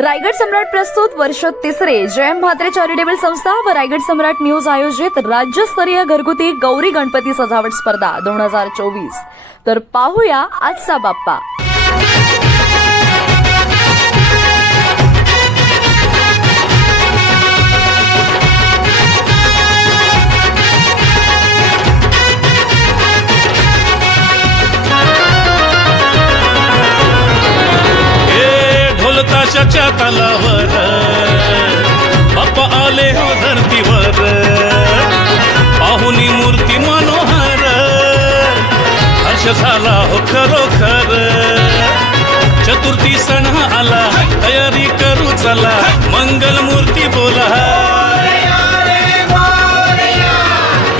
रायगड सम्राट प्रस्तुत वर्ष तिसरे जयम म्हात्रे चॅरिटेबल संस्था व रायगड सम्राट न्यूज आयोजित राज्यस्तरीय घरगुती गौरी गणपती सजावट स्पर्धा 2024। तर पाहूया आजचा बाप्पा। ताशाच्या तालावर बाप्पा आले हो धरतीवर, पाहुनी मूर्ती मनोहर, हर्ष झाला हो खरोखर। चतुर्थी सण आला, तयारी करू चला, मंगल मूर्ती बोला,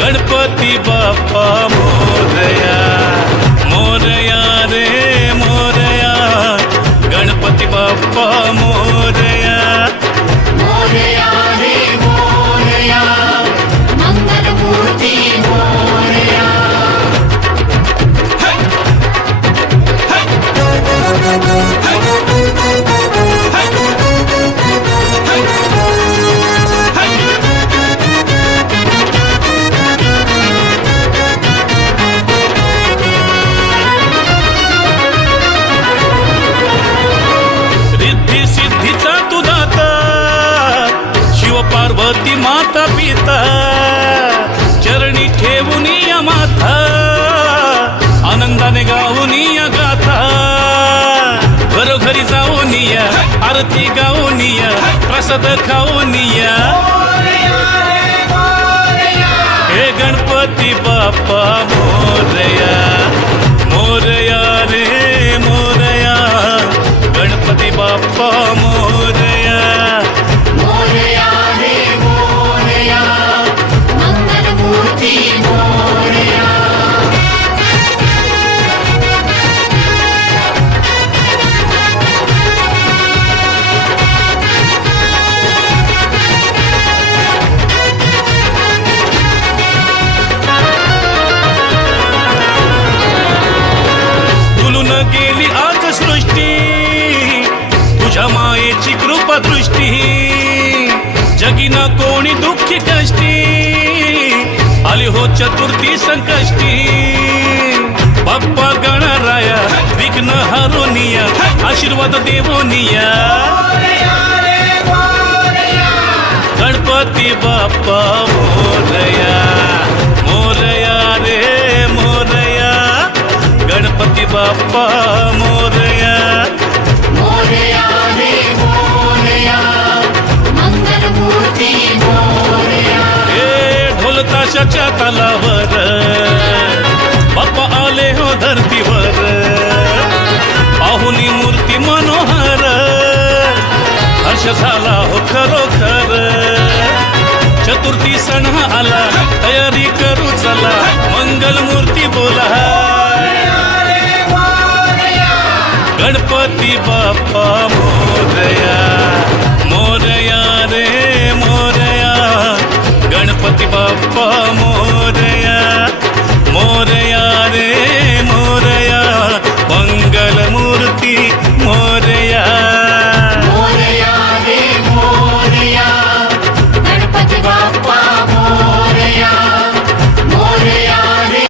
गणपती बाप्पा मोरया, मोरया रे मोरया, गणपती बाप्पा मोरया, मोरया रे मोरया, मंगल मूर्ती मोरया। पार्वती माता पिता चरणी ठेवूनिया माथा, आनंदाने गाऊनिया गाथा, घरोघरी जाऊनिया आरती गाऊनिया, प्रसाद खाऊनिया, हे गणपती बाप्पा मोरया, मोरया रे मोरया, गणपती बाप्पा मोरया, मोरया रे मोरया, मंगल मूर्ती मोरया। फुलून गेली आज सृष्टी, तुझ्या मायेची कृपा दृष्टी, जगीना कोणी दुःखी कष्टी, आली हो चतुर्थी संकष्टी। बाप्पा गणराया विघ्न हरोनिया, आशीर्वाद देवोनिया, गणपती बाप्पा मोरया, मोरया रे मोरया, गणपती बाप्पा मोरया, मोरया रे मोरया, मंगल मूर्ती मोरया। ढोल ताशाच्या तालावर बाप्पा आले हो धरतीवर, पाहुनी मूर्ती मनोहर, हर्ष झाला हो खरोखर। चतुर्थी सण आला, तयारी करू चला, मंगल मूर्ती बोला, गणपती बाप्पा मोरया, मोरया रे मोरया, गणपती बाप्पा मोरया।